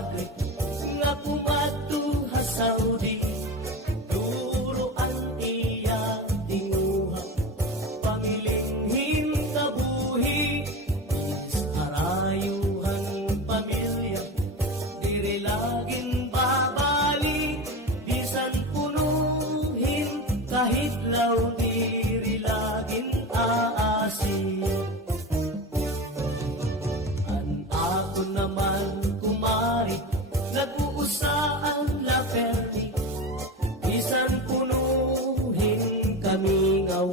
kumpadre nga kumatuha Saudi. Duro ang iya tinguha pamilinhin kabuhi. Arayuhan pamilya diri laging babali. Bisan punuhin kahit law diri laging aasi. Ako naman kumari nag-uusaan la perdi. Bisan punuhin kami ngaw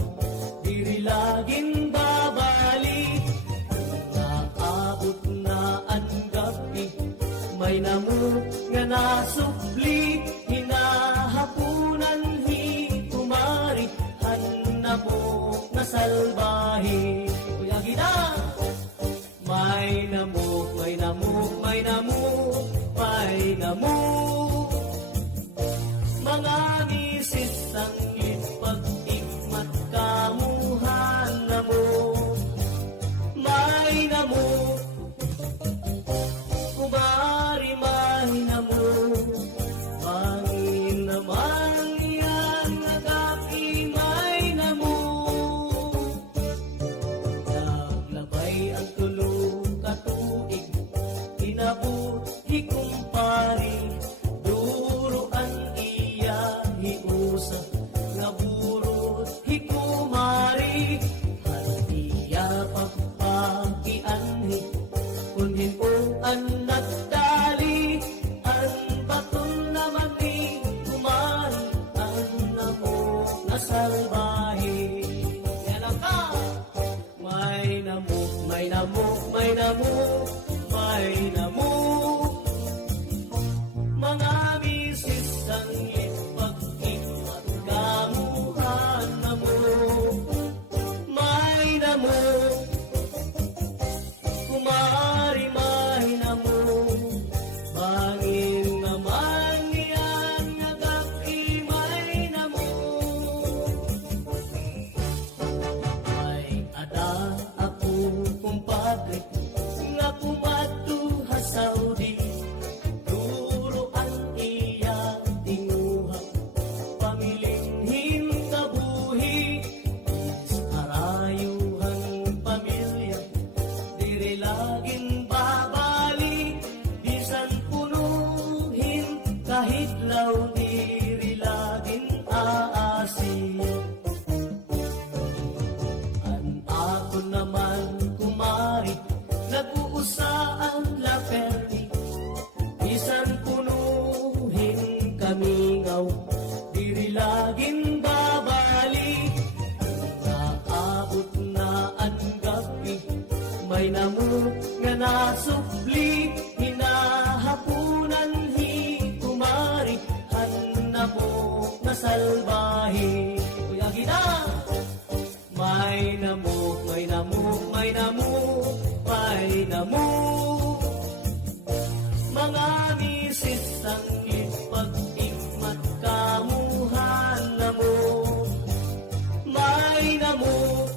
diri laging babali. Naabot na ang gabi may namo nga nasupli. Hinahapunan hi kumari hanamo na salbahe. Kuya gina may namuk, may namuk, may namuk, may namuk. Mga misis ang ipag-ikmat kamuhan na mo. May namuk, kumari may namuk. Pangin naman yan nagapi may namuk. Naglabay ang inabuhi kumpari. Duro ang iya hiusa nga burot hikumari. Haliya pagpakianhi kunhin o ang nagdali. Ang baton naman ni kumari ang namok na salbahe. Yan ang ka may namok, may namok, may namok, may namuk. Mga misis ang ipag-ikmat kamuhan na mo. May namuk, kumari may namuk. Bangin naman yan nagapi may namuk. May ada ako kumpadre nga kumatuha Saudi. Duro ang iya tinguha pamilinhin kabuhi. Arayuhan pamilya diri laging babali. Bisan punuhin kahit law diri laging aasi. Ako naman kumari nag-uusaan la perdi. Bisan punuhin kami ngaw diri laging babali. Naabot na ang gabi may namuk nga nasupli. Hinahapunan hi kumari hanamo na salbahe. Kuya gina may namuk, may namuk, may namuk, may namuk. Mga misis ang ipag-ikmat kamuhan na mo. May namuk,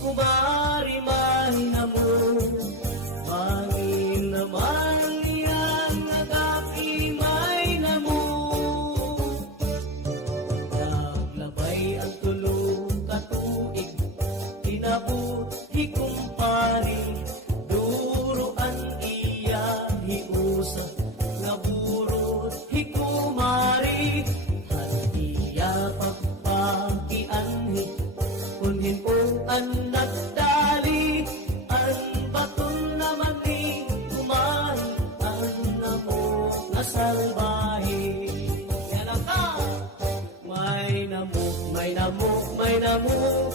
kumari may namuk. Pangin naman yan nagapi may namuk. Naglabay ang inabuhi kumpari. Duro ang iya hiusa nga burot hikumari. Haliya pagpakianhi kunhin o ang nagdali. Ang baton naman ni kumari ang namok na salbahe. Yan ang ka may namok, may namok, may namok,